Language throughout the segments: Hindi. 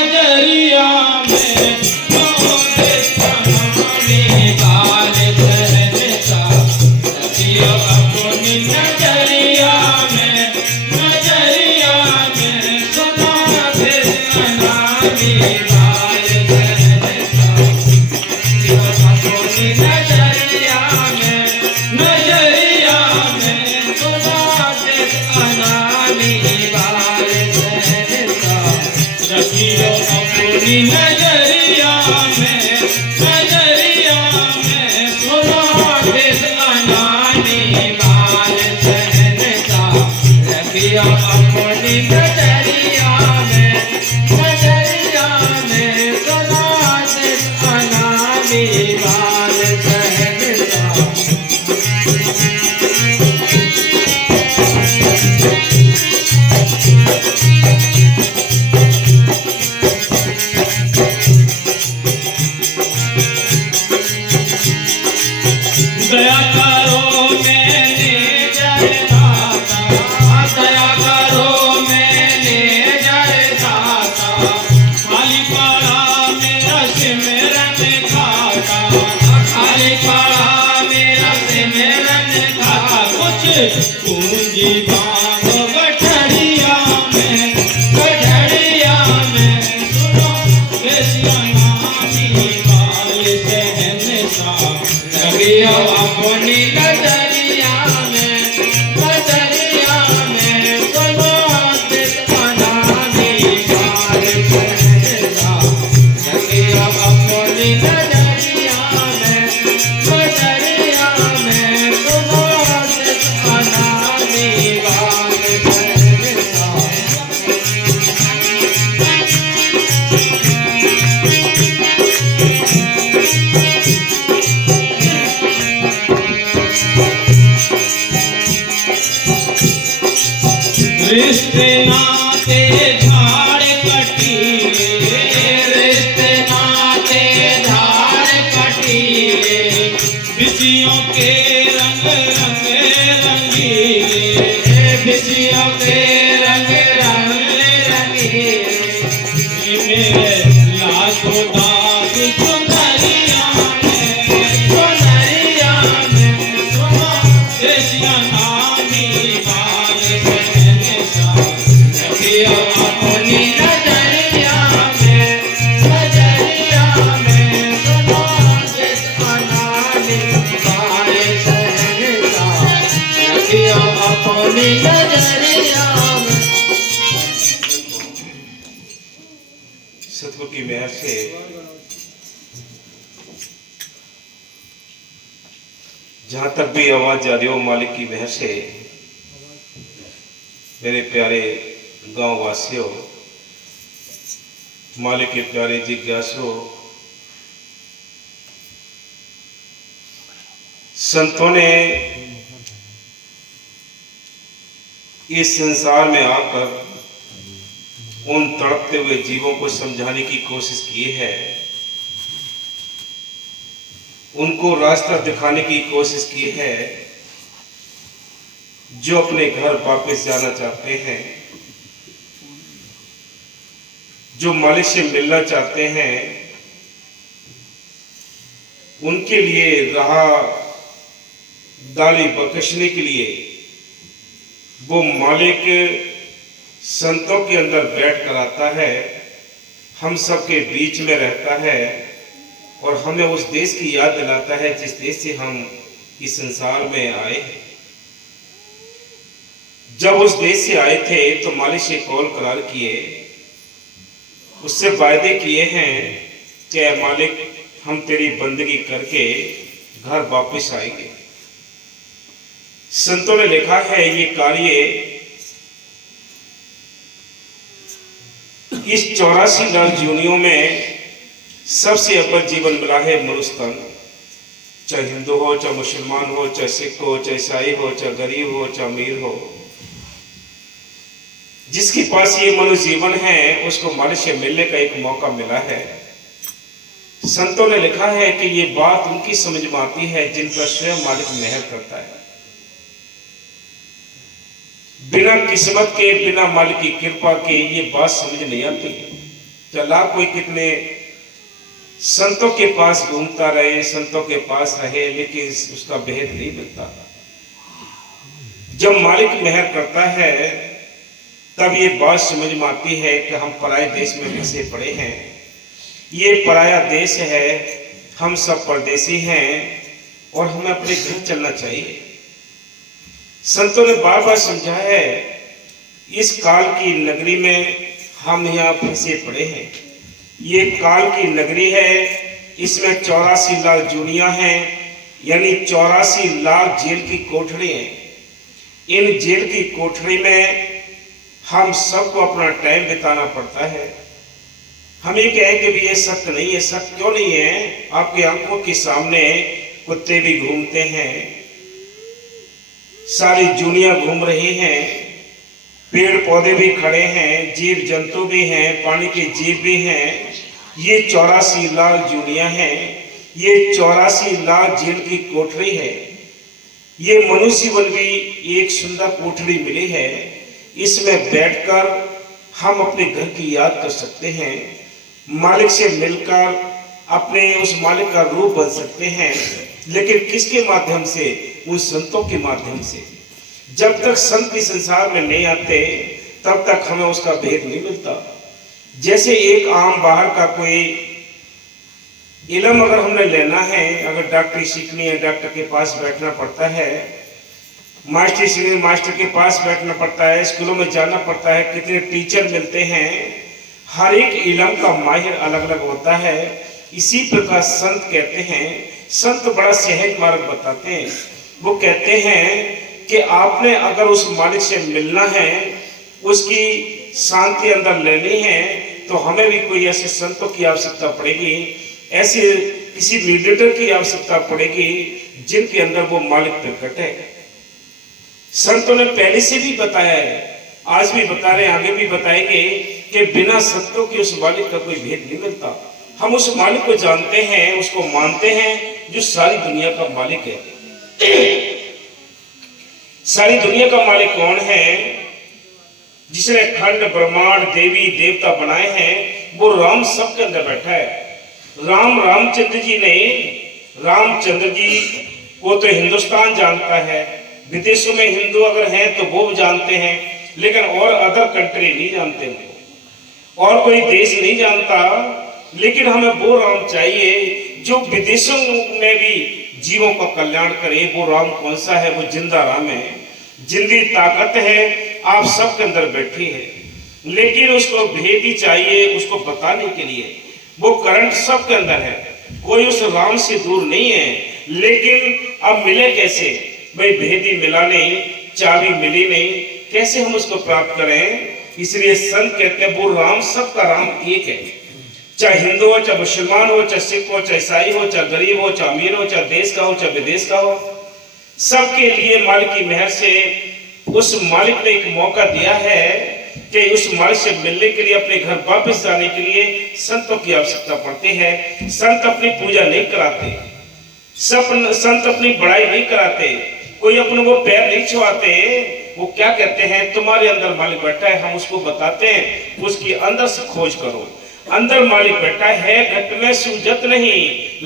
नजरिया में मोरे सनामी बाल सहनसा रखियो अपनी नजरिया में सुना दे सनामी बाल सहनसा रखियो अपनी नजरिया में सुना दे सनामी बाल सहनसा रखियो अपनी नजरिया में सुना दे अनानी बाल सहनसा रखियो अपनी नजरिया में सुना दे अनानी बाल सहनसा। दया करो मैंने जय दाता, दया करो मैंने जय दाता, खाली पड़ा मेरा सिमरन खाता, खाली पड़ा मेरा सिमरन खाता। कुछ पूंजी मांगो गठरिया में सुनो कृष्णानी बाल सहनसा रखियो अपनी नजरिया में सुनो दे अनानी बाल सहनसा रखियो अपनी नजरिया में सुनो दे अनानी बाल सहनसा। रिश्ते नाते झाड़ कटीले, रिश्ते नाते झाड़ कटीले, बिछियों के रंग रंग रंगीले, बिछियों के रंग रंग रंगीले। मेरे लाखों दाग चुनरिया में सुनो कृष्णानी बाल सहनसा रखियो अपनी नजरिया में सुनो दे अनानी बाल सहनसा रखियो अपनी नजरिया में। सतगुरु की मेहर से जहां तक भी आवाज जा रही हो, मालिक की मेहर से मेरे प्यारे गांव वासियों, मालिक के प्यारे जिज्ञासु, संतों ने इस संसार में आकर उन तड़पते हुए जीवों को समझाने की कोशिश की है, उनको रास्ता दिखाने की कोशिश की है, जो अपने घर वापस जाना चाहते हैं, जो मालिक से मिलना चाहते हैं, उनके लिए राह दाली बख्शने के लिए वो मालिक संतों के अंदर बैठ कर आता है, हम सबके बीच में रहता है और हमें उस देश की याद दिलाता है जिस देश से हम इस संसार में आए हैं। जब उस देश से आए थे तो मालिक से कौल करार किए, उससे वायदे किए हैं कि मालिक हम तेरी बंदगी करके घर वापस आएंगे। संतों ने लिखा है ये कार्य इस 84 लाख योनियों में सबसे अव्वल जीवन मिला है मनुष्यतन, चाहे हिंदू हो, चाहे मुसलमान हो, चाहे सिख हो, चाहे ईसाई हो, चाहे गरीब हो, चाहे अमीर हो, जिसके पास ये मनुष्य जीवन है उसको मालिक से मिलने का एक मौका मिला है। संतों ने लिखा है कि ये बात उनकी समझ में आती है जिन पर स्वयं मालिक मेहर करता है। बिना किस्मत के, बिना मालिक की कृपा के ये बात समझ नहीं आती। चला कोई कितने संतों के पास घूमता रहे, संतों के पास रहे, लेकिन उसका भेद नहीं मिलता। जब मालिक मेहर करता है तब ये बात समझ में आती है कि हम पराये देश में फंसे पड़े हैं। ये पराया देश है, हम सब परदेसी हैं और हमें अपने घर चलना चाहिए। संतों ने बार बार समझा है, इस काल की नगरी में हम यहाँ फंसे पड़े हैं। ये काल की नगरी है, इसमें 84 लाख जूनियां हैं, यानी 84 लाख जेल की कोठरी हैं। इन जेल की कोठरी में हम सबको अपना टाइम बिताना पड़ता है। हम ये कहें कि भी ये सत्य नहीं है। सत्य क्यों नहीं है? आपकी आंखों के सामने कुत्ते भी घूमते हैं, सारी दुनिया घूम रही हैं, पेड़ पौधे भी खड़े हैं, जीव जंतु भी हैं, पानी के जीव भी हैं। ये 84 लाख दुनिया है, ये 84 लाख जेल की कोठरी है। ये मनुष्य बन भी एक सुंदर कोठरी मिली है, इसमें बैठकर हम अपने घर की याद कर सकते हैं, मालिक से मिलकर अपने उस मालिक का रूप बन सकते हैं। लेकिन किसके माध्यम से? उन संतों के माध्यम से। जब तक संत इस संसार में नहीं आते तब तक हमें उसका भेद नहीं मिलता। जैसे एक आम बाहर का कोई इल्म अगर हमने लेना है, अगर डॉक्टरी सीखनी है, डॉक्टर के पास बैठना पड़ता है, मास्टरी सीखनी, मास्टर के पास बैठना पड़ता है, स्कूलों में जाना पड़ता है, कितने टीचर मिलते हैं, हर एक इल्म का माहिर अलग अलग होता है। इसी प्रकार संत कहते हैं, संत बड़ा सहज मार्ग बताते हैं। वो कहते हैं कि आपने अगर उस मालिक से मिलना है, उसकी शांति अंदर लेनी है, तो हमें भी कोई ऐसे संतों की आवश्यकता पड़ेगी, ऐसे किसी मीडिएटर की आवश्यकता पड़ेगी जिनके अंदर वो मालिक प्रकट है। संतों ने पहले से भी बताया है, आज भी बता रहे हैं, आगे भी बताएंगे कि बिना संतों के उस मालिक का कोई भेद नहीं मिलता। हम उस मालिक को जानते हैं, उसको मानते हैं जो सारी दुनिया का मालिक है। सारी दुनिया का मालिक कौन है? जिसने खंड ब्रह्मांड देवी देवता बनाए हैं, वो राम सबके अंदर बैठा है। रामचंद्र जी नहीं, रामचंद्र जी को तो हिंदुस्तान जानता है, विदेशों में हिंदू अगर हैं तो वो जानते हैं, लेकिन और अदर कंट्री नहीं जानते वो, और कोई देश नहीं जानता। लेकिन हमें वो राम चाहिए जो विदेशों में भी जीवों का कल्याण करे। वो राम कौन सा है? वो जिंदा राम है, जिंदी ताकत है, आप सबके अंदर बैठी है। लेकिन उसको भेद ही चाहिए, उसको बताने के लिए। वो करंट सबके अंदर है, कोई उस राम से दूर नहीं है। लेकिन अब मिले कैसे? भाई भेद ही मिला नहीं, चाबी मिली नहीं, कैसे हम उसको प्राप्त करें? इसलिए संत कहते हैं वो राम, सबका राम एक है। चाहे हिंदू हो, चाहे मुसलमान हो, चाहे सिख हो, चाहे ईसाई हो, चाहे गरीब हो, चाहे अमीर हो, चाहे देश का हो, चाहे विदेश का हो, सबके लिए मालिक की मेहर से उस मालिक ने एक मौका दिया है कि उस मालिक से मिलने के लिए, अपने घर वापस जाने के लिए संतों की आवश्यकता पड़ती है। संत अपनी पूजा नहीं कराते, संत अपनी बड़ाई नहीं कराते, कोई अपने वो पैर नहीं छुआते। वो क्या कहते हैं? तुम्हारे अंदर मालिक बैठा है, हम उसको बताते हैं, उसकी अंदर से खोज करो। अंदर मालिक बैठा है, घट में सूजत नहीं,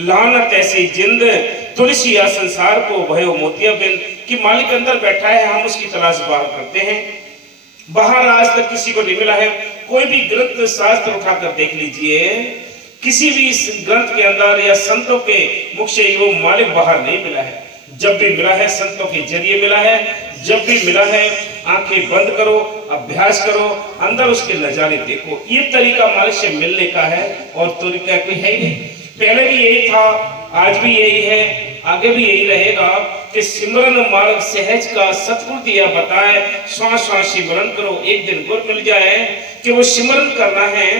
लानत ऐसी जिंद, तुलसी या संसार को भयो मोतिया बिंद। कि मालिक अंदर बैठा है, हम उसकी तलाश बाहर करते हैं। बाहर आज तक किसी को नहीं मिला है। कोई भी ग्रंथ शास्त्र उठाकर देख लीजिए, किसी भी ग्रंथ के अंदर या संतों के मुख से वो मालिक बाहर नहीं मिला है। जब भी मिला है संतों के जरिए मिला है। जब भी मिला है आंखें बंद करो, अभ्यास करो, अंदर उसके नजारे देखो। ये तरीका मालिक से मिलने का है और तरीका कोई है ही नहीं। पहले भी यही था, आज भी यही है, आगे भी यही रहेगा कि सिमरन मार्ग सहज का सतगुरु दिया बताए। श्वास श्वास सिमरन करो, एक दिन गुर मिल जाए कि वो सिमरन करना है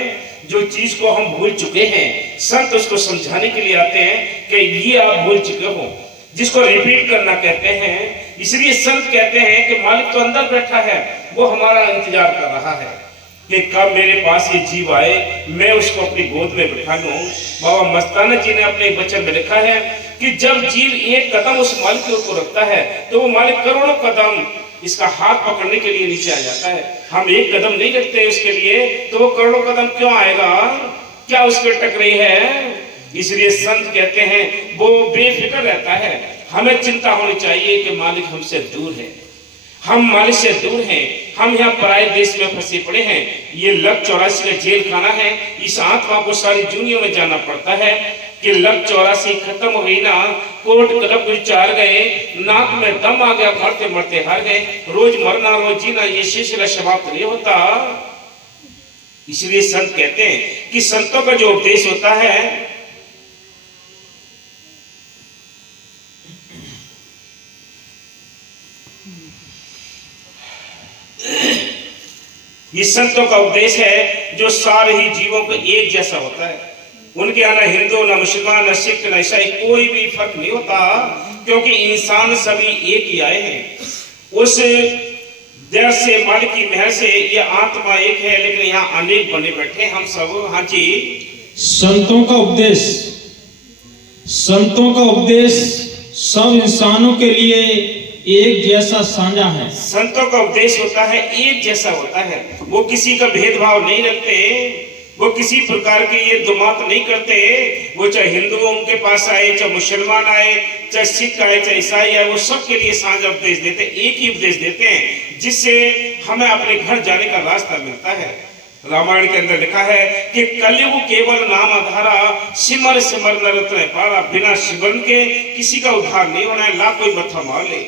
जो चीज को हम भूल चुके हैं। संत उसको समझाने के लिए आते हैं कि ये आप भूल चुके हो, जिसको रिपीट करना कहते हैं। इसलिए संत कहते हैं कि मालिक तो अंदर बैठा है, वो हमारा इंतजार कर रहा है कि कब मेरे पास ये जीव आए, मैं उसको अपनी गोद में बिठा लूं। बाबा मस्ताना जी ने अपने वचन में लिखा है कि जब जीव एक कदम उस मालिक की ओर को रखता है तो वो मालिक करोड़ों कदम इसका हाथ पकड़ने के लिए नीचे आ जाता है। हम एक कदम नहीं रखते उसके लिए, तो वो करोड़ों कदम क्यों आएगा? क्या उसके टक रही है? इसलिए संत कहते हैं वो बेफिक्र रहता है। हमें चिंता होनी चाहिए कि मालिक हमसे दूर है, हम मालिक से दूर हैं, हम यहाँ पराये देश में फंसे पड़े हैं। ये लक 84 का जेल खाना है। इस आत्मा को सारी दुनिया में जाना पड़ता है कि लक 84 खत्म हो गई ना, कोर्ट कलप विचार गए, नाक में दम आ गया, मरते मरते हार गए, रोज मरना रोज जीना, ये सिलसिला समाप्त नहीं होता। इसलिए संत कहते हैं कि संतों का जो उपदेश होता है ये संतों का उपदेश है जो सारे ही जीवों को एक जैसा होता है। उनके यहाँ ना हिंदू, ना मुसलमान, ना सिख, ना ईसाई, कोई भी फर्क नहीं होता, क्योंकि इंसान सभी एक ही आए हैं। उस दर से, मालिक की मेहर से ये आत्मा एक है, लेकिन यहाँ अनेक बने बैठे हम सब। हाँ जी, संतों का उपदेश, संतों का उपदेश सब इंसानों के लिए एक जैसा साझा है। संतों का उपदेश होता है एक जैसा होता है। वो किसी का भेदभाव नहीं रखते, वो किसी प्रकार के ये दुमात नहीं करते। वो चाहे हिंदू उनके पास आए, चाहे मुसलमान आए, चाहे सिख आए, चाहे ईसाई आए, वो सबके लिए साझा उपदेश देते, एक ही उपदेश देते हैं, जिससे हमें अपने घर जाने का रास्ता मिलता है। रामायण के अंदर लिखा है कि कलयुग केवल नाम आधारा, सिमर सिमर नर उतरे पारा। बिना सिमरन के किसी का उद्धार नहीं होना है, लाख कोई मत्था मार ले।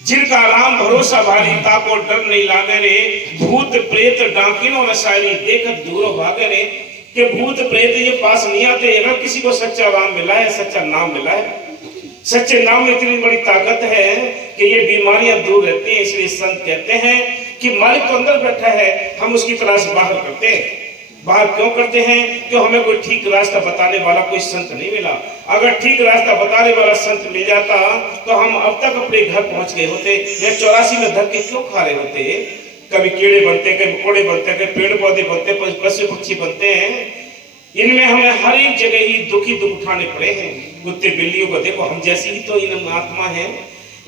जिनका राम भरोसा भारी, ताको डर नहीं लागे रे। भूत प्रेत डाकिनो रसायनी, देखत दूर भागे रे। कि भूत प्रेत ये पास नहीं आते अगर किसी को सच्चा राम मिला है, सच्चा नाम मिला है। सच्चे नाम में इतनी बड़ी ताकत है कि ये बीमारियां दूर रहती हैं। इसलिए संत कहते हैं कि मालिक तो अंदर बैठा है, हम उसकी तलाश बाहर करते हैं। बाहर क्यों करते हैं? क्यों हमें कोई ठीक रास्ता बताने वाला कोई संत नहीं मिला। अगर ठीक रास्ता बताने वाला संत मिल जाता तो हम अब तक अपने घर पहुंच गए होते। या 84 में धक्के क्यों खा रहे होते? कभी कीड़े बनते, कभी मकोड़े बनते, कभी पेड़ पौधे बनते, पशु पक्षी बनते हैं। इनमें हमें हर एक जगह ही दुख उठाने पड़े हैं। कुत्ते बिल्लियों को देखो, हम जैसी ही तो इन आत्मा है,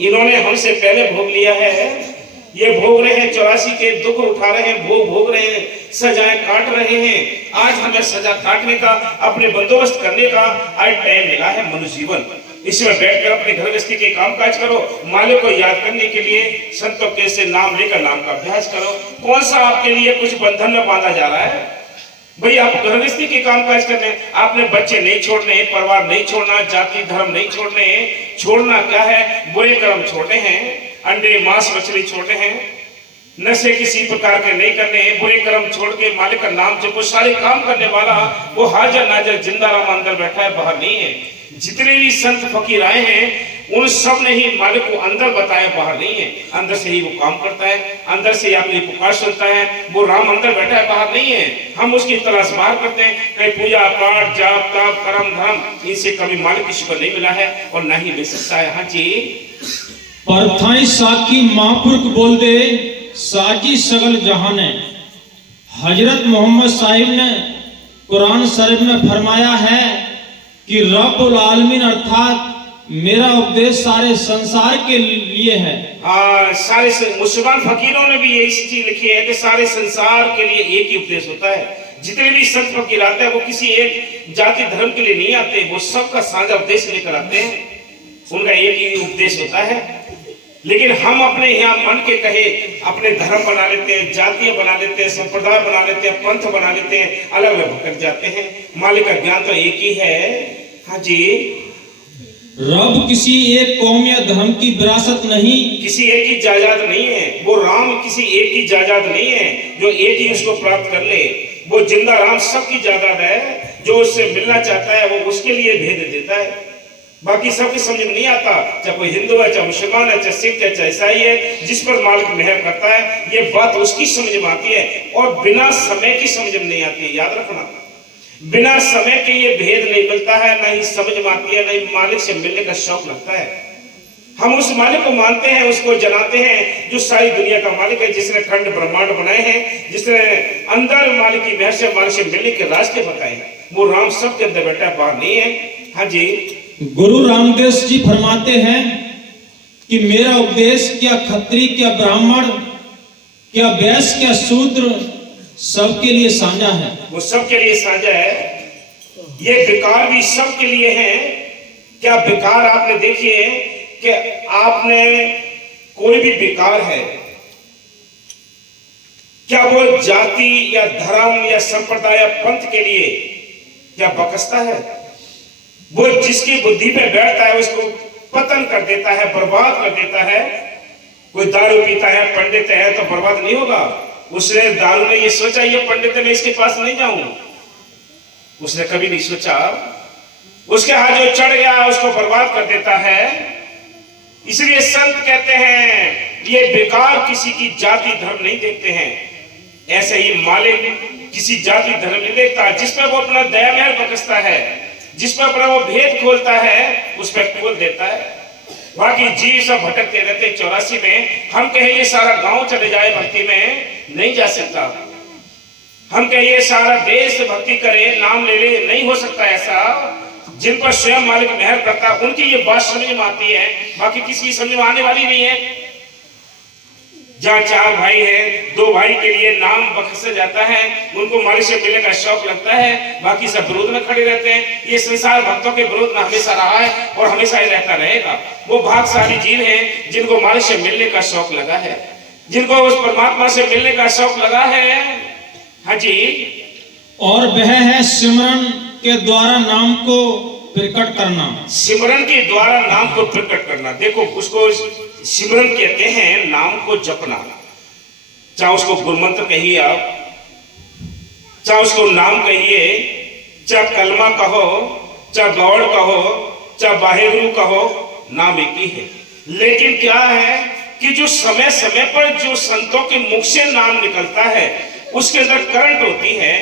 इन्होंने हमसे पहले भोग लिया है। ये भोग रहे हैं 84 के दुख उठा रहे हैं, भोग रहे हैं, सजाएं काट रहे हैं। आज हमें सजा काटने का, अपने बंदोबस्त करने का आज टाइम मिला है। मनुष्य जीवन इसमें बैठकर अपने घर गृहस्थी के काम काज करो, मालिक को याद करने के लिए संतों के से नाम लेकर नाम का अभ्यास करो। कौन सा आपके लिए कुछ बंधन में बांधा जा रहा है? भाई आप घर गृहस्थी के काम काज करने, आपने बच्चे नहीं छोड़ने, परिवार नहीं छोड़ना, जाति धर्म नहीं छोड़ने। छोड़ना क्या है? बुरे कर्म छोड़ने हैं, अंडे मांस मछली छोड़ने हैं, नशे किसी प्रकार के नहीं करने हैं, बुरे कर्म छोड़ के मालिक का नाम जपो। सारे काम करने वाला वो हाजिर नाजिर जिंदा राम अंदर बैठा है, बाहर नहीं है। जितने भी संत फकीर आए हैं उन सब ने ही मालिक को अंदर बताया, बाहर नहीं है। अंदर से ही वो काम करता है, अंदर से ही अपनी पुकार सुनता है। वो राम अंदर बैठा है, बाहर नहीं है। हम उसकी तलाश बाहर करते हैं। कहीं पूजा पाठ जाप ताप कर्म धर्म, इनसे कभी मालिक किसी को नहीं मिला है और ना ही मिल सकता है। हाँ जी, परथाई साकी महापुरख बोल दे, साजी सगल जहाने। हजरत मोहम्मद साहिब ने कुरान शरीफ में फरमाया है कि रब्बुल आलमीन अर्थात मेरा उपदेश सारे संसार के लिए है। सारे मुसलमान फकीरों ने भी यही चीज लिखी है कि सारे संसार के लिए एक ही उपदेश होता है। जितने भी संत फकीर आते हैं वो किसी एक जाति धर्म के लिए नहीं आते, वो सबका साझा उपदेश लेकर आते हैं। उनका एक ही उपदेश होता है। लेकिन हम अपने यहाँ मन के कहे अपने धर्म बना लेते हैं, जातियां बना लेते हैं, संप्रदाय बना लेते हैं, पंथ बना लेते हैं, अलग अलग भटक जाते हैं। मालिक का ज्ञान तो एक ही है। हाँ जी, रब किसी एक कौम या धर्म की विरासत नहीं, किसी एक की जायदाद नहीं है। वो राम किसी एक की जायदाद नहीं है जो एक ही उसको प्राप्त कर ले। वो जिंदा राम सबकी जायदाद है। जो उससे मिलना चाहता है वो उसके लिए भेद देता है। बाकी सबकी समझ में नहीं आता, चाहे कोई हिंदू है, चाहे मुसलमान है, चाहे सिख है, चाहे ईसाई है, जिस पर मालिक मेहर करता है ये बात उसकी समझ में आती है और बिना समय की समझ में नहीं आती है। याद रखना, बिना समय के ये भेद नहीं मिलता है, ना ही समझ में आती है, ना ही मालिक से मिलने का शौक लगता है। हम उस मालिक को मानते हैं, उसको जनाते हैं जो सारी दुनिया का मालिक है, जिसने खंड ब्रह्मांड बनाए हैं, जिसने अंदर मालिक की मेहर से मालिक से मिलने के रास्ते बताए हैं। वो राम सबके अंदर बैठा है, बाहर नहीं है। हाँ जी, गुरु रामदेव जी फरमाते हैं कि मेरा उपदेश क्या खत्री क्या ब्राह्मण क्या वैश्य क्या शूद्र सबके लिए साझा है। वो सबके लिए साझा है। ये विकार भी सबके लिए है। क्या विकार आपने देखिए कि आपने कोई भी विकार है, क्या वो जाति या धर्म या संप्रदाय या पंथ के लिए क्या बकसता है? वो जिसकी बुद्धि पे बैठता है उसको पतन कर देता है, बर्बाद कर देता है। कोई दारू पीता है, पंडित है, तो बर्बाद नहीं होगा। उसने दारू में ये सोचा ये पंडित है मैं इसके पास नहीं जाऊं, उसने कभी नहीं सोचा। उसके हाथ जो चढ़ गया उसको बर्बाद कर देता है। इसलिए संत कहते हैं ये बेकार किसी की जाति धर्म नहीं देखते हैं। ऐसे ही मालिक किसी जाति धर्म नहीं देखता। जिस पर वो अपना दया महल बकसता है, जिस पर अपना वो भेद खोलता है, उस पर खोल देता है। बाकी जीव सब भटकते रहते। 84 में हम कहें ये सारा गांव चले जाए भक्ति में, नहीं जा सकता। हम कहें ये सारा देश भक्ति करे, नाम ले ले, नहीं हो सकता ऐसा। जिन पर स्वयं मालिक मेहर करता है उनकी ये बात समझ में आती है, बाकी किसी की समझ में आने वाली नहीं है। जहाँ 4 भाई है, 2 भाई के लिए नाम बख्शा जाता है, उनको मालिक से मिलने का शौक लगता है, बाकी सब विरोध में खड़े रहते हैं। ये संसार भक्तों के विरोध में हमेशा रहा है और हमेशा ही रहता रहेगा। वो भाग्यशाली जीव हैं जिनको मालिक से मिलने का शौक लगा है, जिनको उस परमात्मा से मिलने का शौक लगा है। हाँ जी। और वह है सिमरन के द्वारा नाम को प्रकट करना। सिमरन के द्वारा नाम को प्रकट करना। देखो उसको सिमरन कहते हैं नाम को जपना। चाहे उसको गुरमंत्र कहिए आप, चाहे उसको नाम कहिए, चाहे कलमा कहो, चाहे गौड़ कहो, चाहे वाहेगुरु कहो, नाम एक ही है। लेकिन क्या है कि जो समय समय पर जो संतों के मुख से नाम निकलता है उसके अंदर करंट होती है।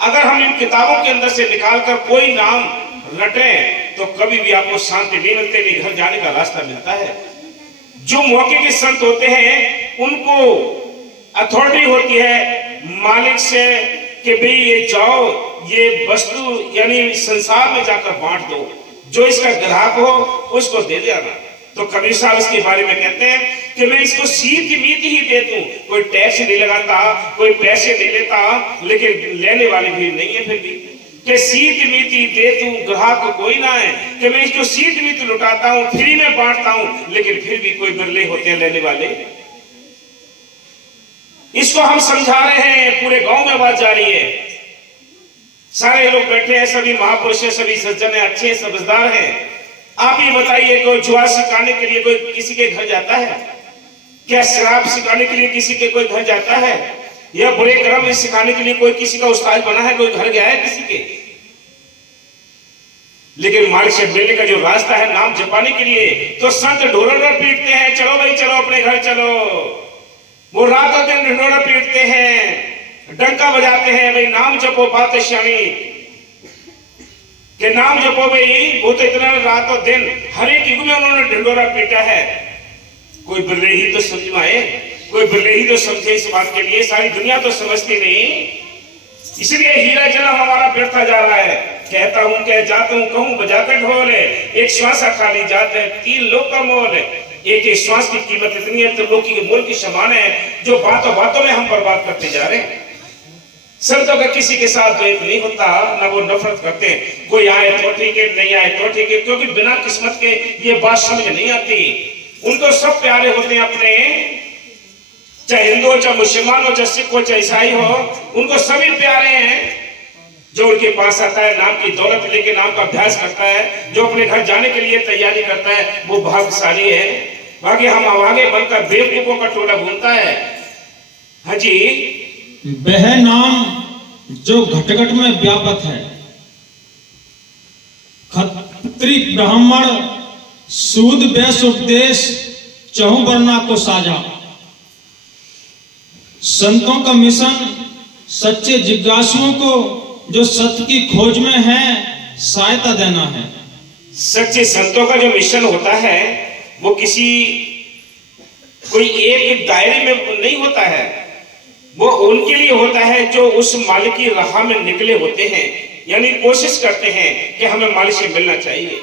अगर हम इन किताबों के अंदर से निकालकर कोई नाम रटे तो कभी भी आपको शांति नहीं मिलती, नहीं घर जाने का रास्ता मिलता है। जो मौके के संत होते हैं उनको अथॉरिटी होती है मालिक से कि भाई ये जाओ, ये वस्तु यानी संसार में जाकर बांट दो, जो इसका ग्राहक हो उसको दे देना। तो कबीर साहब इसके बारे में कहते हैं कि मैं इसको सीध मीत ही दे दूं, कोई टैक्स नहीं लगाता, कोई पैसे नहीं लेता, लेकिन लेने वाली भी नहीं है। फिर भी कि सीध मीति दे दूं, ग्राहक कोई ना है, कि मैं इसको सीध मीत लुटाता हूं, फ्री में बांटता हूं, लेकिन फिर भी कोई बिरले होते हैं लेने वाले। इसको हम समझा रहे हैं, पूरे गांव में बात जा रही है। सारे लोग बैठे हैं, सभी महापुरुष हैं, सभी सज्जन हैं, अच्छे समझदार हैं। आप ही बताइए कोई जुआ सिखाने के लिए कोई किसी के घर जाता है क्या? शराब सिखाने के लिए किसी के कोई घर जाता है? या बुरे कर्म सिखाने के लिए कोई किसी का उस्ताद बना है, कोई घर गया है किसी के? लेकिन मालिक से मिलने का जो रास्ता है नाम जपाने के लिए, तो संत ढोलना पीटते हैं, चलो भाई चलो अपने घर चलो। वो रातों दिन ढिंढोरा पीटते हैं, डंका बजाते हैं, भाई नाम जपो बात श्यामी, कि नाम जपो भाई। वो तो इतना रातों दिन हर एक युग में उन्होंने ढिंढोरा पीटा है। कोई बिरले ही तो समझ में आए, कोई बिरले ही तो समझे इस बात के लिए, सारी दुनिया तो समझती नहीं। इसलिए हीरा जन्म हमारा बढ़ता जा रहा है। कहता हूं कह जाता हूं कहूं बजाकर ढोल है, एक श्वास खाली जात है 3 लोग का मोल है। एक एक श्वास की कीमत इतनी है तो लोग के मोल के समान है, जो बातों बातों में हम बर्बाद करते जा रहे हैं। संतों का किसी के साथ द्वेष नहीं होता, ना वो नफरत करते। कोई आए तो ठीक है, नहीं आए तो ठीक है, क्योंकि बिना किस्मत के ये बात समझ नहीं आती। उनको सब प्यारे होते हैं अपने, चाहे हिंदू हो, चाहे मुसलमान हो, चाहे सिख हो, चाहे ईसाई हो, उनको सभी प्यारे हैं। जो उनके पास आता है नाम की दौलत लेके नाम का अभ्यास करता है, जो अपने घर जाने के लिए तैयारी करता है, वो भाग्यशाली है। बाकी हम आगे बनकर बेवकूफों का टोला घूमता है। हाँ जी। वह नाम जो घटघट में व्यापक है, खत्री ब्राह्मण सूद वैश्य उपदेश चहु वर्णा को साझा। संतों का मिशन सच्चे जिज्ञासुओं को जो सत्य की खोज में है सहायता देना है। सच्चे संतों का जो मिशन होता है वो किसी कोई एक दायरे में नहीं होता है, वो उनके लिए होता है जो उस मालिक की राह में निकले होते हैं, यानी कोशिश करते हैं कि हमें मालिक से मिलना चाहिए।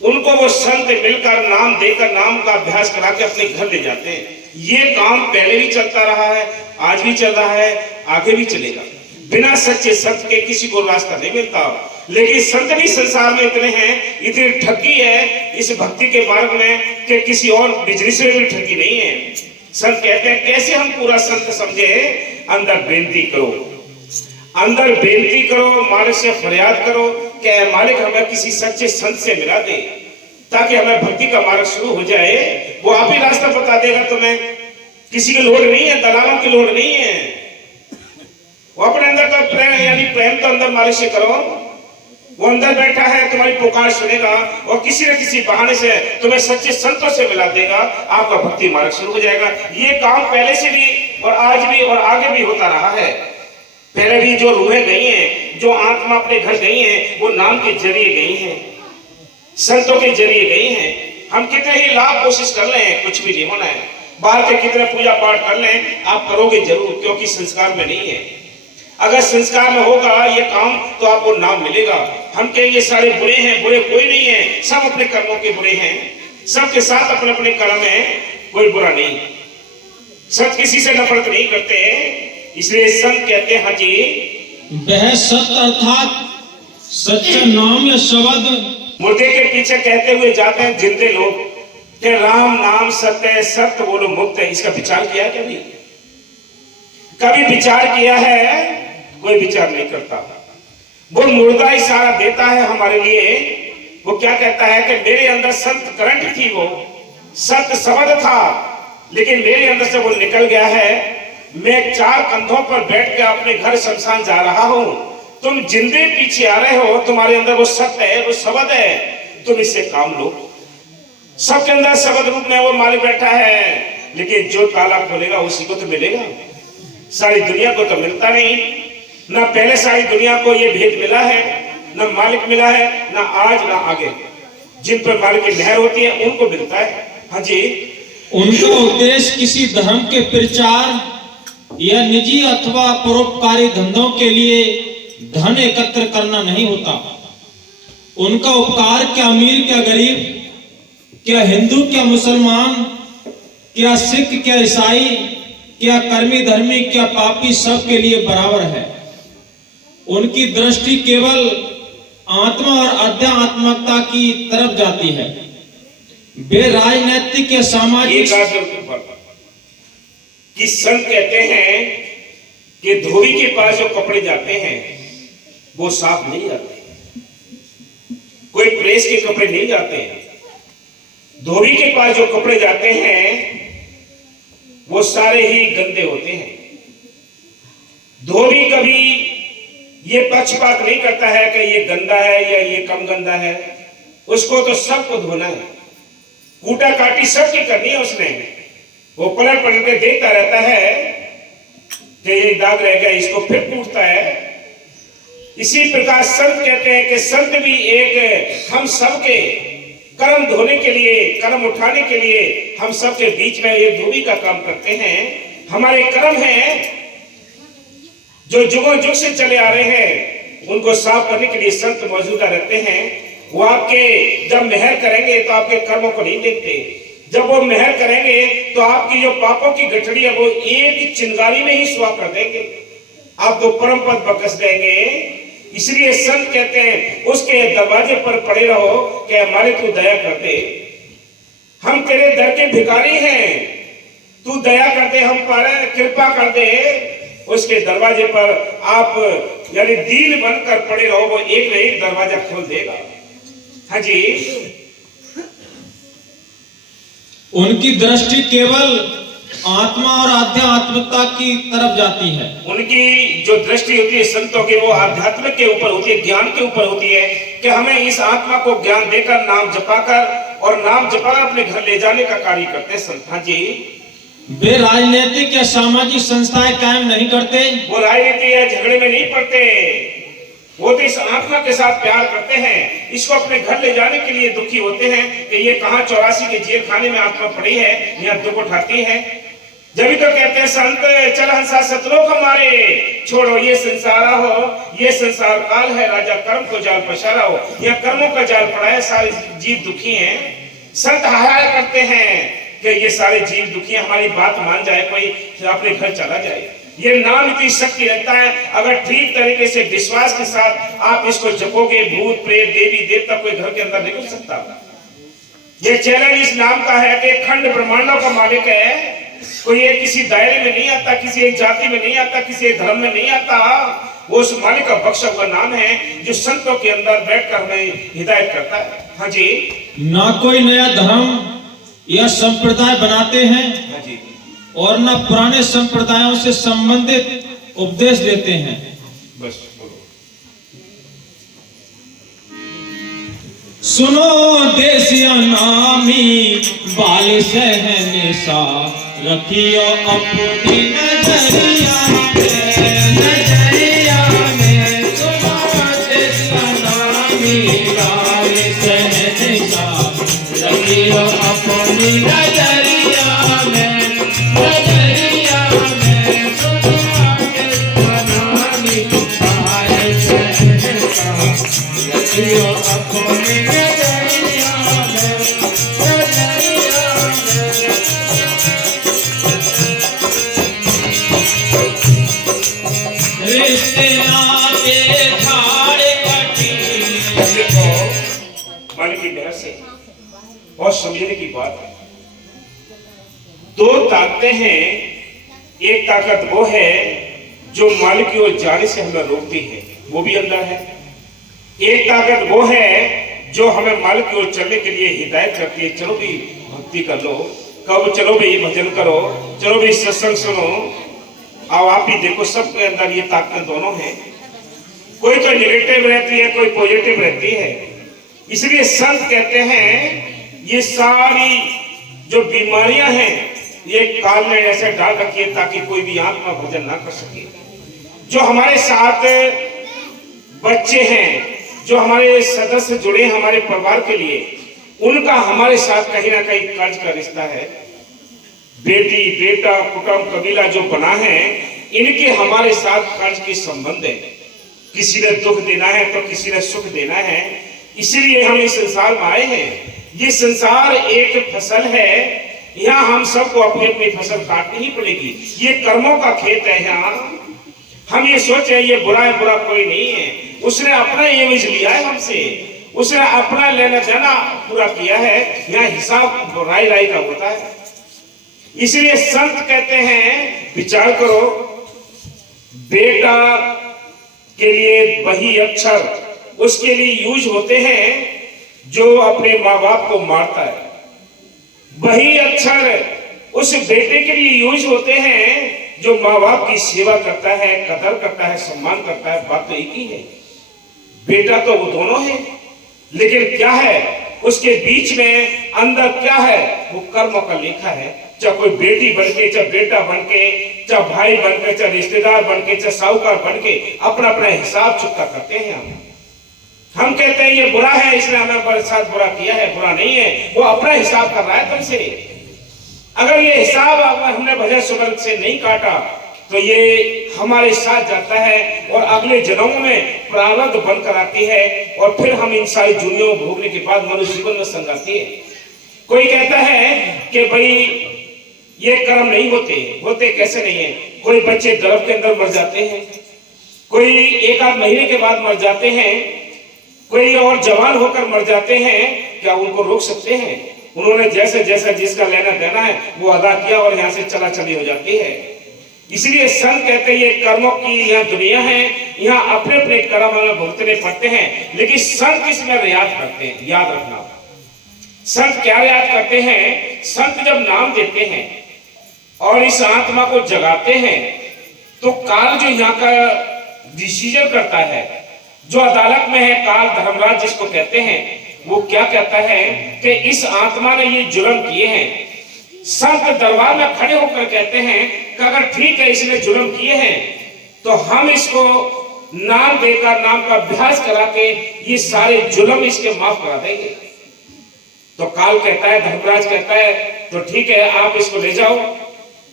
उनको वो संत मिलकर नाम देकर नाम का अभ्यास करा के अपने घर ले जाते हैं। ये काम पहले भी चलता रहा है, आज भी चल रहा है, आगे भी चलेगा। बिना सच्चे संत के किसी को रास्ता नहीं मिलता। लेकिन संत भी संसार में इतने हैं, इतनी ठगी है इस भक्ति के मार्ग में कि किसी और बिजनेस में भी ठगी नहीं है। संत कहते हैं कैसे हम पूरा संत समझे, अंदर बेनती करो, अंदर बेनती करो, मालिक से फरियाद करो कि मालिक हमें किसी सच्चे संत से मिला दे, ताकि हमें भक्ति का मार्ग शुरू हो जाए। वो आप ही रास्ता बता देगा तुम्हें, किसी की लोड़ नहीं है, दलालों की लोड़ नहीं है। वो अपने अंदर तो प्रेम, यानी प्रेम तो अंदर मालिक से करो। वो अंदर बैठा है, तुम्हारी पुकार सुनेगा और किसी न किसी बहाने से तुम्हें सच्चे संतों से मिला देगा, आपका भक्ति मार्ग शुरू हो जाएगा। ये काम पहले से भी और आज भी और आगे भी होता रहा है। पहले भी जो रूहें गई हैं, जो आत्मा अपने घर गई हैं, वो नाम के जरिए गई हैं, संतों के जरिए गई हैं। हम कितने ही लाभ कोशिश कर लें, कुछ भी नहीं होना है। बाहर के कितने पूजा पाठ कर लें, आप करोगे जरूर, क्योंकि संस्कार में नहीं है। अगर संस्कार में होगा ये काम तो आपको नाम मिलेगा। हम कहेंगे सारे बुरे हैं, बुरे कोई नहीं है, सब अपने कर्मों के बुरे हैं, सबके साथ अपने अपने कर्म है, कोई बुरा नहीं। सब किसी से नफरत नहीं करते हैं। इसलिए संत कहते हैं, हाँ जी, वह सत्य अर्थात सच्चा नाम या शब्द। मुर्दे के पीछे कहते हुए जाते हैं जिंदे लोग कि राम नाम सत्य है, सत्य बोलो मुक्त है। इसका विचार किया है कभी? कभी विचार किया है? कोई विचार नहीं करता। वो मुर्दा इशारा देता है हमारे लिए। वो क्या कहता है कि मेरे अंदर संत करंट थी, वो सत्य शब्द था, लेकिन मेरे अंदर से वो निकल गया है। मैं चार कंधों पर बैठ के अपने घर शमशान जा रहा हूं, तुम जिंदे पीछे आ रहे हो। तुम्हारे अंदर वो सत्य है, वो शब्द है, तुम इससे काम लो। सबके अंदर शब्द रूप में वो मालिक बैठा है, लेकिन जो ताला खोलेगा उसी को तो मिलेगा। सारी दुनिया को तो मिलता नहीं। ना पहले सारी दुनिया को ये भेद मिला है, ना मालिक मिला है, ना आज ना आगे। जिन पर मालिक की मेहर होती है उनको मिलता है। हाँ जी, उनका उद्देश्य किसी धर्म के प्रचार या निजी अथवा परोपकारी धंधों के लिए धन एकत्र करना नहीं होता। उनका उपकार क्या अमीर क्या गरीब, क्या हिंदू क्या मुसलमान, क्या सिख क्या ईसाई, क्या कर्मी धर्मी क्या पापी, सबके लिए बराबर है। उनकी दृष्टि केवल आत्मा और अध्यात्मकता की तरफ जाती है। वे राजनैतिक या सामाजिक कि संत कहते हैं कि धोबी के पास जो कपड़े जाते हैं वो साफ नहीं जाते, कोई प्रेस के कपड़े नहीं जाते हैं। धोबी के पास जो कपड़े जाते हैं वो सारे ही गंदे होते हैं। धोबी कभी ये पक्षपात नहीं करता है कि ये गंदा है या ये कम गंदा है, उसको तो सबको धोना है। कूटा काटी सबकी करनी है उसने। वो पलट पलट के देखता रहता है कि ये दाग रह गया, इसको फिर कूटता है। इसी प्रकार संत कहते हैं कि संत भी एक हम सबके कर्म धोने के लिए, कर्म उठाने के लिए हम सबके बीच में ये धोबी का काम करते हैं। हमारे कर्म हैं जो जुगों जुग से चले आ रहे हैं, उनको साफ करने के लिए संत मौजूदा रहते हैं। वो आपके जब मेहर करेंगे तो आपके कर्मों को नहीं देखते। जब वो मेहर करेंगे तो आपकी जो पापों की गठड़ी है वो एक चिंगारी में ही स्वाह कर देंगे, आपको परम पद बख्श देंगे। इसलिए संत कहते हैं उसके दरवाजे पर पड़े रहो कि हमारे तू दया कर दे, हम तेरे दर के भिखारी हैं, तू दया कर दे, हम पर कृपा कर दे। उसके दरवाजे पर आप यानी दीन बनकर पड़े रहो, वो एक न एक दरवाजा खोल देगा। हाँ जी, उनकी दृष्टि केवल आत्मा और आध्यात्मिकता की तरफ जाती है। उनकी जो दृष्टि होती है संतों की, वो आध्यात्मिक के ऊपर होती है, ज्ञान के ऊपर होती है कि हमें इस आत्मा को ज्ञान देकर, नाम जपाकर और नाम जपाकर अपने घर ले जाने का कार्य करते हैं संत। हाँ जी, वे राजनीतिक या सामाजिक संस्थाएं कायम नहीं करते। वो राजनीति या झगड़े में नहीं पड़ते, वो तो इस आत्मा के साथ प्यार करते हैं। इसको अपने घर ले जाने के लिए दुखी होते हैं कि ये कहां 84 के जेल खाने में आत्मा पड़ी है, यहाँ दुख उठाती है। जब तो कहते हैं संत चल हंसा सतलोक हमारे, छोड़ो ये संसार हो, ये संसार काल है, राजा कर्म को जाल पसारा हो। यह कर्मों का जाल पड़ा है, सारे जीव दुखी हैं। संत हाय करते हैं कि ये सारे जीव दुखी हैं, हमारी बात मान जाए, कोई अपने घर चला जाए। ये नाम इतनी शक्ति रहता है, अगर ठीक तरीके से विश्वास के साथ आप इसको जपोगे, भूत प्रेत देवी देवता कोई घर के अंदर नहीं घुस सकता। ये चैलेंज इस नाम का है कि खंड ब्रह्मांडों का मालिक है, कोई एक किसी दायरे में नहीं आता, किसी एक जाति में नहीं आता, किसी एक धर्म में नहीं आता। वो उस मालिक का बख्शा हुआ नाम है जो संतों के अंदर बैठकर हमें हिदायत करता है। हाँ जी, ना कोई नया धर्म या संप्रदाय बनाते हैं, हाँ जी, और ना पुराने संप्रदायों से संबंधित उपदेश देते हैं। बस बोलो। सुनो देसिया नामी बाल सहने सा, रखियो अपनी नजरिया में, नजरिया में। सुनो देसिया नामी बाल सहने सा, रखियो अपनी नजरिया में, नजरिया में। सुनो देसिया नामी बाल सहने सा, रखियो अपनी नजरिया में, नजरिया में। रिश्ते नाते ठाड़े कटी। देखो मन की बहस से और समझने की बात है। दो ताकतें हैं, एक ताकत वो है जो मालिक की ओर जाने से हमें रोकती है, वो भी अंदर है। एक ताकत वो है जो हमें मालिक की ओर चलने के लिए हिदायत करती है, चलो भी भक्ति कर लो, कब चलो भी भजन करो, चलो भी सत्संग सुनो। अब आप ही देखो सबके अंदर ये ताकत दोनों हैं, कोई तो नेगेटिव रहती है, कोई पॉजिटिव रहती है। इसलिए संत कहते हैं ये सारी जो बीमारियां हैं ये काल में ऐसे डाल रखी है ताकि कोई भी आत्मा भजन ना कर सके। जो हमारे साथ बच्चे हैं, जो हमारे सदस्य जुड़े हैं हमारे परिवार के लिए, उनका हमारे साथ कहीं ना कहीं कर्ज का रिश्ता है। बेटी बेटा कुटुंब कबीला जो बना है, इनके हमारे साथ कर्ज के संबंध है। किसी ने दुख देना है तो किसी ने सुख देना है। इसीलिए हम इस संसार में आए हैं। ये संसार एक फसल है, यहाँ हम सबको अपनी अपनी फसल काटनी ही पड़ेगी। ये कर्मों का खेत है। यहाँ हम ये सोचे ये बुरा है, बुरा कोई नहीं है। उसने अपना एवज लिया है हमसे, उसने अपना लेना देना पूरा किया है। यहाँ हिसाब राय राय का होता है। इसलिए संत कहते हैं विचार करो, बेटा के लिए वही अक्षर उसके लिए यूज होते हैं जो अपने माँ बाप को मारता है। वही अक्षर उस बेटे के लिए यूज होते हैं जो माँ बाप की सेवा करता है, कदर करता है, सम्मान करता है। बात तो एक ही है, बेटा तो वो दोनों है, लेकिन क्या है उसके बीच में अंदर क्या है, वो कर्म का लेखा है। चाहे कोई बेटी बनके, चाहे बेटा बनके, चाहे भाई बनके, चाहे रिश्तेदार बनके, चाहे साहूकार बनके अपना अपना हिसाब चुकता करते हैं। हम कहते हैं ये बुरा है, इसने हमें साथ बुरा किया है। बुरा नहीं है, वो अपना हिसाब कर रहा है तुमसे। अगर ये हिसाब हमने भजन सुमन से नहीं काटा तो ये हमारे साथ जाता है और अगले जन्मों में प्रारब्ध बनकर आती है, और फिर हम इन सारी दुनियाओं भोगने के बाद मनुष्य जीवन में संगाती है। कोई कहता है कि भाई ये कर्म नहीं होते, होते कैसे नहीं है। कोई बच्चे गर्भ के अंदर मर जाते हैं, कोई एक आध महीने के बाद मर जाते हैं, कोई और जवान होकर मर जाते हैं। क्या उनको रोक सकते हैं? उन्होंने जैसे जैसा जिसका लेना देना है वो अदा किया और यहाँ से चला चली हो जाती है। इसलिए संत कहते हैं ये कर्मों की यहाँ दुनिया है, यहाँ अपने अपने कर्म हमें भुगतने पड़ते हैं। लेकिन संत इसमें रियायत करते हैं। याद रखना, संत क्या रियायत करते हैं? संत जब नाम देते हैं और इस आत्मा को जगाते हैं तो काल जो यहाँ का डिसीजन करता है, जो अदालत में है, काल धर्मराज जिसको कहते हैं, वो क्या कहता है कि इस आत्मा ने ये जुर्म किए हैं। संत दरबार में खड़े होकर कहते हैं कि अगर ठीक है इसने जुर्म किए हैं तो हम इसको नाम देकर, नाम का अभ्यास करा के ये सारे जुर्म इसके माफ करा देंगे। तो काल कहता है, धर्मराज कहता है तो ठीक है आप इसको ले जाओ,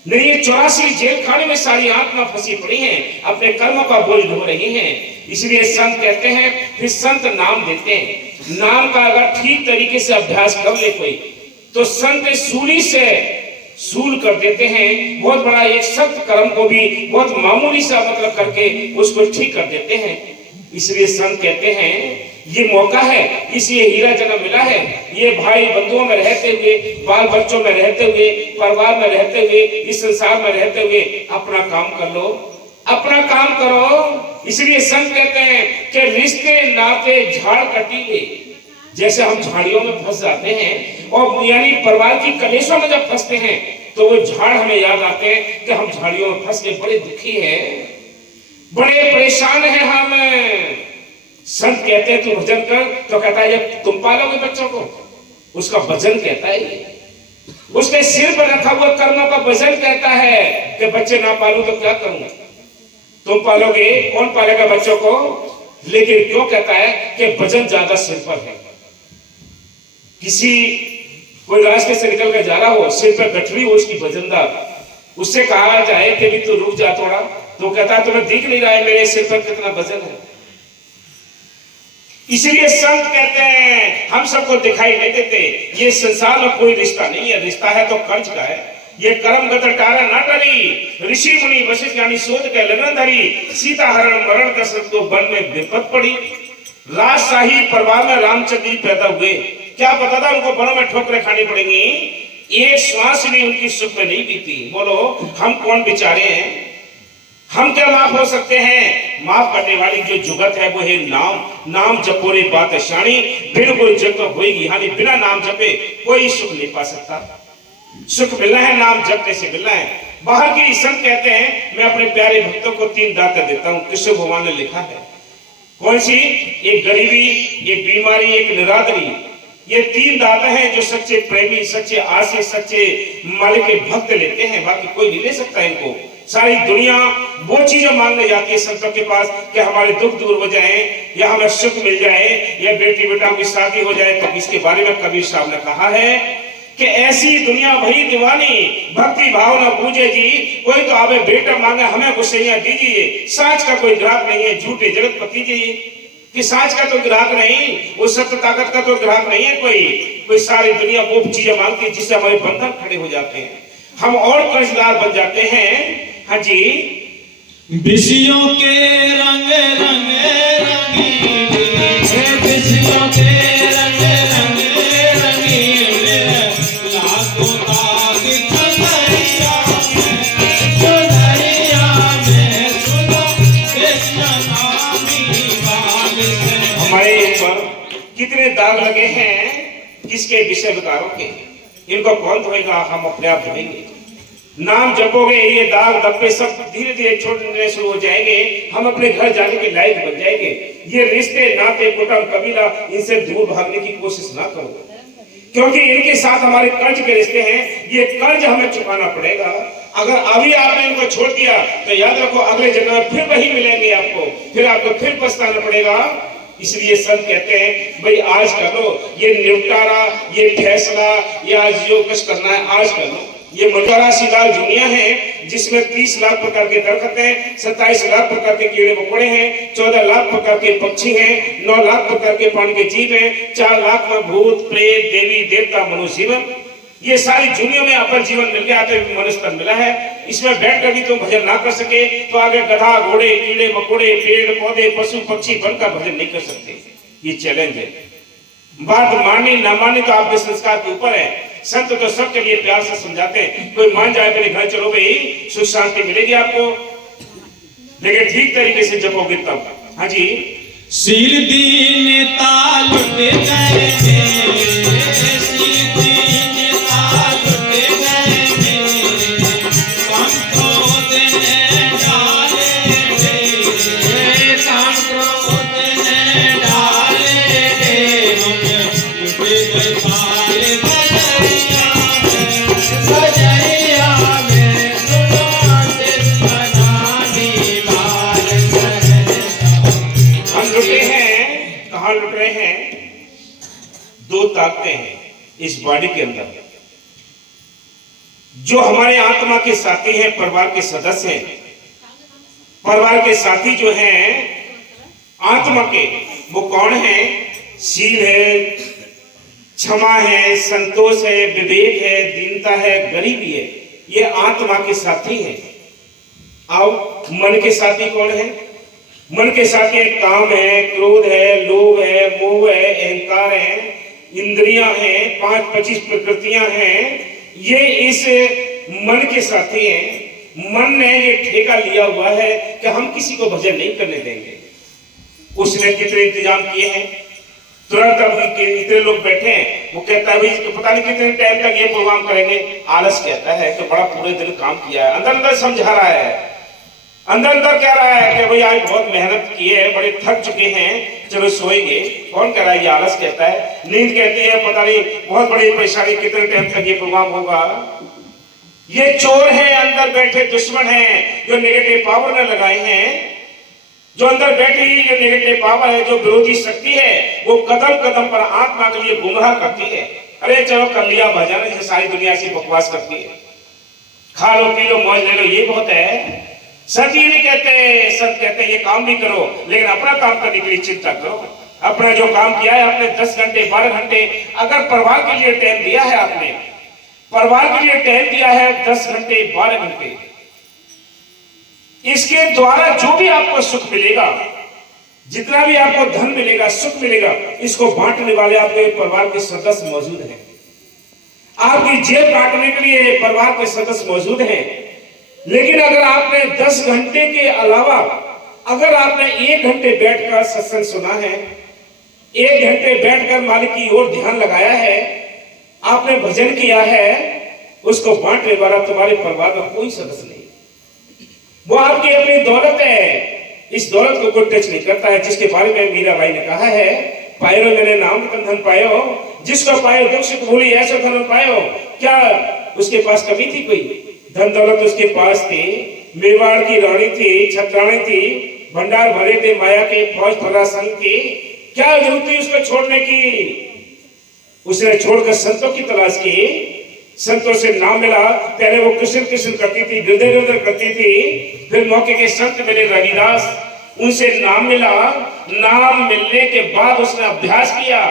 नहीं, ये 84 जेल खाने में सारी आत्मा फंसी पड़ी है, अपने कर्मों का बोझ ढो रही हैं। इसलिए संत कहते हैं, फिर संत नाम देते हैं। नाम का अगर ठीक तरीके से अभ्यास कर ले कोई, तो संत सूली से सूल कर देते हैं। बहुत बड़ा एक सख्त कर्म को भी बहुत मामूली सा मतलब करके उसको ठीक कर देते हैं। इसलिए संत कहते हैं, ये मौका है, इसलिए हीरा जन्म मिला है। ये भाई बंधुओं में रहते हुए, बाल बच्चों में रहते हुए, परिवार में रहते हुए, इस संसार में रहते हुए अपना काम कर लो, अपना काम करो। इसलिए संत कहते हैं कि रिश्ते नाते झाड़ कटीले, जैसे हम झाड़ियों में फंस जाते हैं और यानी परिवार की कलेशों में जब फंसते हैं तो वो झाड़ हमें याद आते हैं कि हम झाड़ियों में फंस के बड़े दुखी हैं, बड़े परेशान हैं हम। संत कहते हैं तू भजन कर, तो कहता है जब तुम पालोगे बच्चों को, उसका भजन कहता है। उसके सिर पर रखा हुआ कर्मों का भजन कहता है कि बच्चे ना पालू तो क्या करूंगा, तुम पालोगे, कौन पालेगा बच्चों को। लेकिन क्यों कहता है कि भजन ज्यादा सिर पर है। किसी कोई रास्ते से निकल कर जा रहा हो, सिर पर गठरी हो उसकी भजनदार, उससे कहा जाए कि भी तू रुक जा थोड़ा, तो कहता है तुम्हें दिख नहीं रहा है मेरे सिर पर कितना भजन है। इसलिए संत कहते हैं हम सबको दिखाई नहीं देते। ये संसार में कोई रिश्ता नहीं है, रिश्ता है तो कर्ज का है। ये कर्म गत टारा न टरी, ऋषि मुनि वशिष्ठ ज्ञानी शोध के लगन धरी, सीता हरण मरण दशरथ को वन में विपद पड़ी। राजशाही परिवार में रामचंद्र जी पैदा हुए, क्या पता था उनको वनों में ठोकरें खानी पड़ेंगी, एक श्वास भी उनकी सुख में नहीं बीती। बोलो हम कौन बेचारे हैं, हम क्या माफ हो सकते हैं। माफ करने वाली जो जुगत है वो है नाम। नाम जपो रे बात शाणी, बिन कोई जग तो होगी हानि। बिना नाम जपे कोई सुख नहीं पा सकता। सुख मिलना है नाम जपने से मिलना है। बाहर के संत कहते हैं मैं अपने प्यारे भक्तों को 3 दातें देता हूं। कृष्ण भगवान ने लिखा है, कौन सी, एक गरीबी, एक बीमारी, एक निरादरी। ये 3 दाता हैं जो सच्चे प्रेमी, सच्चे आशिक, सच्चे मालिक के भक्त लेते हैं, बाकी कोई नहीं ले सकता इनको। सारी दुनिया वो चीजें मांगने जाती है संतों के पास कि हमारे दुख दूर हो जाए, या हमें सुख मिल जाए, या बेटी बेटा की शादी हो जाए। तो इसके बारे में कबीर साहब ने कहा है कि ऐसी दुनिया भई दीवानी, भक्ति भाव न पूजे जी। कोई तो आवे बेटा मांगे हमें गुस्सैया दीजिए, साच का कोई ग्राहक नहीं है, झूठे जगत पति जी कि साच का तो ग्राहक नहीं, वो सत्य ताकत का तो ग्राहक नहीं है कोई सारी दुनिया वो चीजें मांगती है जिससे हमारे बंधन खड़े हो जाते हैं, हम और कर्जदार बन जाते हैं। हाँ जी, बिसियों के रंग रंग रंगीले, बिसियों के रंग रंग रंगीले, लाखों ताज चुनरिया में सुनो कृष्ण नामी बाल से। हमारे ऊपर कितने दाग लगे हैं किसके विषय विकारों के, इनको कौन धोएगा, हम अपने आप धोएंगे। नाम जपोगे ये दाग धब्बे सब धीरे धीरे छोड़ने शुरू हो जाएंगे, हम अपने घर जाने के लायक बन जाएंगे। ये रिश्ते नाते कुटुंब कबीला इनसे दूर भागने की कोशिश ना करो, क्योंकि इनके साथ हमारे कर्ज के रिश्ते हैं, ये कर्ज हमें चुकाना पड़ेगा। अगर अभी आपने इनको छोड़ दिया तो याद रखो अगले जन्म में फिर वही मिलेंगे आपको, फिर आपको फिर पछताना पड़ेगा। इसलिए संत कहते हैं भाई आज कर लो ये निपटारा, ये फैसला, ये आज जो कुछ करना है आज कर लो। ये मलकारा सिलाल दुनिया है जिसमें 30 लाख प्रकार के दरख्त हैं, 27 लाख प्रकार के कीड़े मकोड़े हैं, 14 लाख प्रकार के पक्षी हैं, 9 लाख प्रकार के पानी के जीव हैं, 4 लाख में भूत प्रेत देवी देवता मनुष्य जीवन। ये सारी दुनिया में अपन जीवन मिल गया तो मनुष्य तन मिला है। इसमें बैठ कर भी तुम भजन ना कर सके तो आगे गधा घोड़े कीड़े मकोड़े पेड़ पौधे पशु पक्षी बनकर भजन नहीं कर सकते। ये चैलेंज है, बात मानी ना मानी तो आपके संस्कार के ऊपर है। संत तो सबके लिए प्यार से समझाते हैं, कोई मान जाए मेरे घर चलो भाई सुख शांति मिलेगी आपको, लेकिन ठीक तरीके से जपोगे तब। हाँ जी, सिर दीनता लुट गए, सिर दीनता लुट गए, कम क्रोध ने डाले ढेर, कम क्रोध ने डाले ढेर, लुट गए पाल बजरिया में सुनो कृष्ण नामी बाल सहजता। हम लुटे हैं, कहाँ लुट रहे हैं? 2 ताकतें हैं इस बॉडी के अंदर, जो हमारे आत्मा के साथी हैं, परिवार के सदस्य हैं, परिवार के साथी जो हैं आत्मा के, वो कौन है? शील है, क्षमा है, संतोष है, विवेक है, दीनता है, गरीबी है। ये आत्मा के साथी हैं। आओ, मन के साथी कौन है? मन के साथी काम है, क्रोध है, लोभ है, मोह है, अहंकार है, इंद्रियां हैं, 5-25 प्रकृतियां हैं। ये इस मन के साथी हैं। मन ने ये ठेका लिया हुआ है कि हम किसी को भजन नहीं करने देंगे। उसने कितने इंतजाम किए हैं, तुरंत अब इतने लोग बैठे हैं, वो कहता है भाई पता नहीं कितने टाइम तक ये प्रोग्राम करेंगे। आलस कहता है कि बड़ा पूरे दिन काम किया है, अंदर अंदर समझा रहा है, अंदर अंदर कह रहा है कि भाई आज बहुत मेहनत की है, बड़े थक चुके हैं, चलो सोएंगे। कौन कह रहा है? ये आलस कहता है। नींद कहती है पता नहीं बहुत बड़ी परेशानी, कितने टाइम तक ये प्रोग्राम होगा। ये चोर है, अंदर बैठे दुश्मन है, जो नेगेटिव पावर ने लगाए हैं, जो अंदर बैठी ये नेगेटिव पावर है, जो विरोधी शक्ति है, वो कदम कदम पर आत्मा के लिए गुमराह करती है। अरे चलो कर लिया भजन, ये सारी दुनिया से बकवास करती है, खा लो पी लो मौज ले लो, ये बहुत है। संत ये नहीं कहते, संत कहते ये काम भी करो, लेकिन अपना काम करने के लिए चिंता करो। अपना जो काम किया है, अपने 10 घंटे 12 घंटे अगर परिवार के लिए टाइम दिया है, आपने परिवार के लिए टाइम दिया है 10 घंटे 12 घंटे, इसके द्वारा जो भी आपको सुख मिलेगा, जितना भी आपको धन मिलेगा, सुख मिलेगा, इसको बांटने वाले आपके परिवार के सदस्य मौजूद हैं। आपकी जेब काटने के लिए परिवार के सदस्य मौजूद हैं। लेकिन अगर आपने 10 घंटे के अलावा अगर आपने 1 घंटे बैठकर सत्संग सुना है, 1 घंटे बैठकर मालिक की ओर ध्यान लगाया है, आपने भजन किया है, उसको बांटने वाला तुम्हारे परिवार का कोई सदस्य नहीं। वो आपकी अपनी दौलत है, इस दौलत को कोई टच नहीं करता है। जिसके बारे में मीराबाई ने कहा है, पायो मैंने नाम का धन पायो, जिसको पायो दुख सुख भूली ऐसा धन पायो। क्या उसके पास कमी थी? कोई धन दौलत उसके पास थी, मेवाड़ की रानी थी, छत्राणी थी, भंडार भरे थे, माया के फौज फरा संग थी। क्या जरूरत थी उसको छोड़ने की? उसने छोड़कर संतों की तलाश की, संतों से नाम मिला। पहले वो कृष्ण कृष्ण करती थी, गिरधर गिरधर करती थी, फिर मौके के संत मिले रविदास, उनसे नाम मिला। नाम मिलने के बाद उसने अभ्यास किया।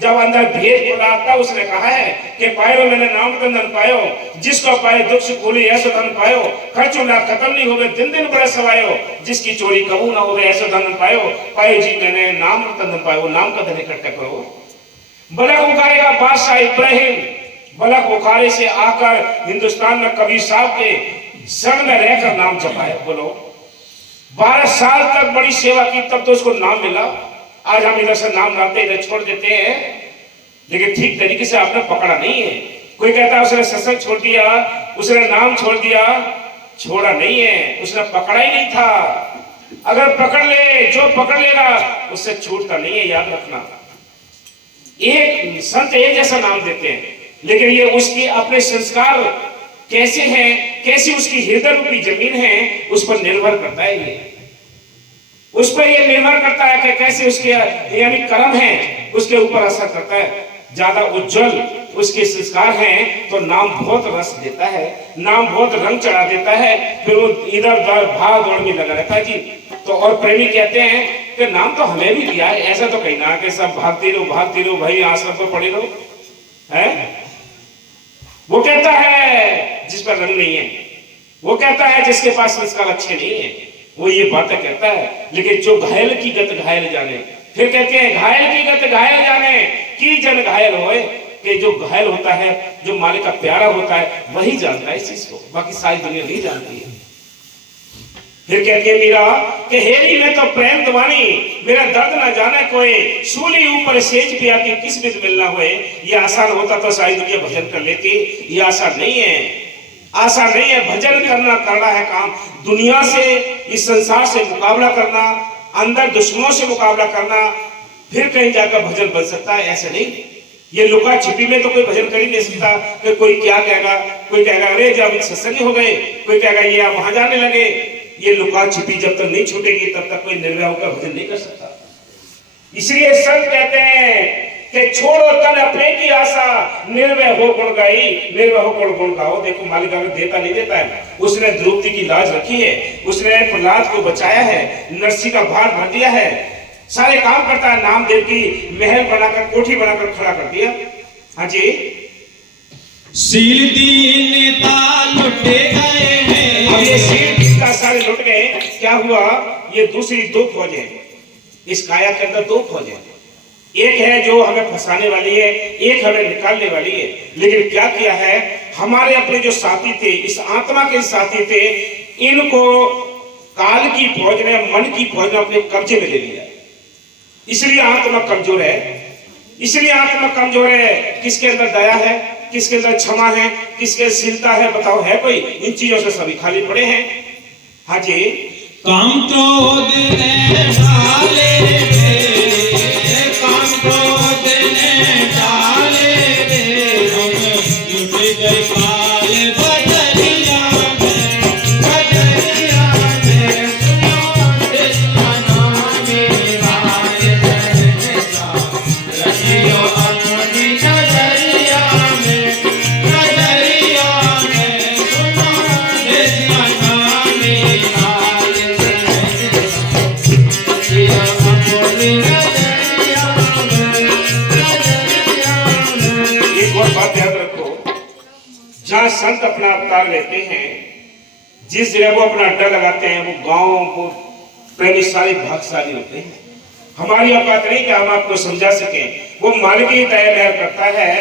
जब अंदर भेद खुला था, उसने कहा है कि पायो मैंने नाम का धन पायो, जिसको पाए दुख सुख भूली ऐसा धन पायो। खर्चो ना खत्म नहीं होवे, दिन दिन बड़ा सवायो, जिसकी चोरी कबू ना होवे ऐसा धन पायो। पायो जी मैंने नाम का धन पायो, नाम का धन इकट्ठा करो। बलक उखाड़ेगा बादशाह इब्राहिम, बलक उखाड़े से आकर हिंदुस्तान में कबीर साहब के शरण में रहकर नाम जपाया। बोलो 12 साल तक बड़ी सेवा की, तब तो उसको नाम मिला। आज हम इधर से नाम लाते इधर छोड़ देते हैं, लेकिन ठीक तरीके से आपने पकड़ा नहीं है। कोई कहता है उसने सत्संग छोड़ दिया, उसने नाम छोड़ दिया, छोड़ा नहीं है, उसने पकड़ा ही नहीं था। अगर पकड़ ले, जो पकड़ लेगा उससे छूटता नहीं है, याद रखना। एक संत एक जैसा नाम देते हैं, लेकिन ये उसके अपने संस्कार कैसे हैं, कैसी उसकी हृदय रूपी जमीन है, उस पर निर्भर करता है। ये उस पर ये निर्भर करता है कि कैसे उसके यानी कर्म है, उसके ऊपर असर करता है। ज्यादा उज्जवल उसके संस्कार हैं तो नाम बहुत रस देता है, नाम बहुत रंग चढ़ा देता है, फिर वो इधर उधर भाग दौड़ में लगा रहता है जी। तो और प्रेमी कहते हैं कि नाम तो हमें भी दिया है, ऐसा तो कहीं ना कि सब भागते रहो भाई, आश्रम पर पड़े रहो है। वो कहता है जिस पर रंग नहीं है, वो कहता है जिसके पास संस्कार अच्छे नहीं है, वो ये बातें कहता है। लेकिन जो घायल की गत घायल जाने, फिर कहते हैं घायल की गत घायल जाने की जन घायल होए, कि जो घायल होता है, जो मालिक का प्यारा होता है, वही जानता है इस चीज को, बाकी सारी दुनिया नहीं जानती है। फिर कहती है मीरा कि हेरी में तो प्रेम दवानी, मेरा दर्द ना जाने कोई, सूली ऊपर सेज पे आती किस बिद मिलना हुए। ये आसान होता तो सारी दुनिया भजन कर लेती, ये आसान नहीं है, आसान नहीं है। भजन करना है काम, दुनिया से, इस संसार से मुकाबला करना, अंदर दुश्मनों से मुकाबला करना, फिर कहीं जाकर भजन बन सकता है। ऐसे नहीं, ये लुका छिपी में तो कोई भजन कर ही नहीं सकता। कि कोई क्या कहेगा, कोई कहेगा अरे जब सत्संग हो गए, कोई कहेगा ये आप वहां जाने लगे। ये लुका छिपी जब तक नहीं छूटेगी तब तक कोई निर्भय होकर भजन नहीं कर सकता। इसलिए संत कहते हैं कि छोड़ो तन अपने की आशा, निर्भय हो गुण गाई, निर्भय हो गुण गाओ। देखो मालिक अगर देता नहीं देता है, उसने द्रौपदी की लाज रखी है, उसने प्रहलाद को बचाया है, नरसी का भार भर दिया है, सारे काम करता है, नामदेव की महल बनाकर कोठी बनाकर खड़ा कर दिया। हाँ जी, शील दीनता लुटे गए हैं। अब ये शील दीनता सारे लुट गए। क्या हुआ? ये दूसरी दो फौजें, इस काया के अंदर दो फौजें, एक है जो हमें फंसाने वाली है, एक हमें निकालने वाली है। लेकिन क्या किया है, हमारे अपने जो साथी थे, इस आत्मा के साथी थे, इनको काल की फौज ने, मन की फौज ने अपने कब्जे में ले लिया। इसलिए आत्मा कमजोर है, इसलिए आत्मा कमजोर है। किसके अंदर दया है, किसके अंदर क्षमा है, किसके शीलता है, बताओ है कोई? इन चीजों से सभी खाली पड़े हैं। हाँ जी, काम क्रोध ने डाले रे, काम क्रोध ने डाले रे, हम लुट गए काल बदरिया में, बदरिया में। सुनो कृष्ण नाम मेरा जैसा, रखियो अपनी नजरिया में, नजरिया में। सुनो कृष्ण नाम मेरा एक और बात याद रखो, जहां संत अपना अवतार लेते हैं, जिस जगह वो अपना अड्डा लगाते हैं, वो गांव, वो प्रेमी सारे भाग्यशाली होते हैं। हमारी औकात नहीं कि हम आपको समझा सकें, वो मालिक ही दया मेहर करता है,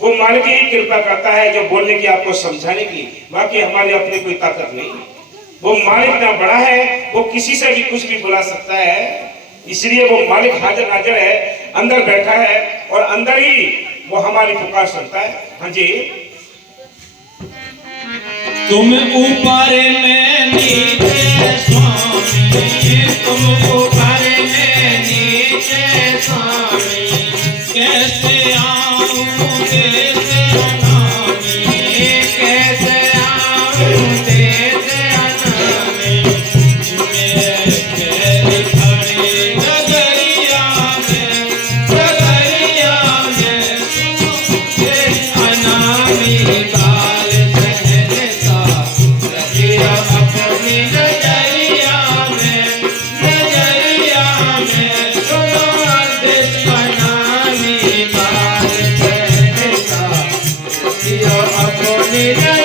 वो मालिक ही कृपा करता है जो बोलने की, आपको समझाने की। बाकी हमारी अपनी कोई ताकत नहीं। वो मालिक ना बड़ा है, वो किसी से भी कुछ भी बुला सकता है। इसलिए वो मालिक हाजिर नाजिर है, अंदर बैठा है और अंदर ही वो हमारी पुकार सुनता है। हाँ जी, तुम ऊपर में नीचे स्वामी, तुम ऊपर में नीचे स्वामी, कैसे आऊं कैसे अनामी, कैसे आऊं कैसे अनामी। मेरे पैर खड़े नगरिया में, नगरिया में। सुनो ये अनामी काल सहनता, रखियो अपनी नजरिया में, नजरिया में। सुनो अनामी काल सहनता, रखियो अपनी नजरिया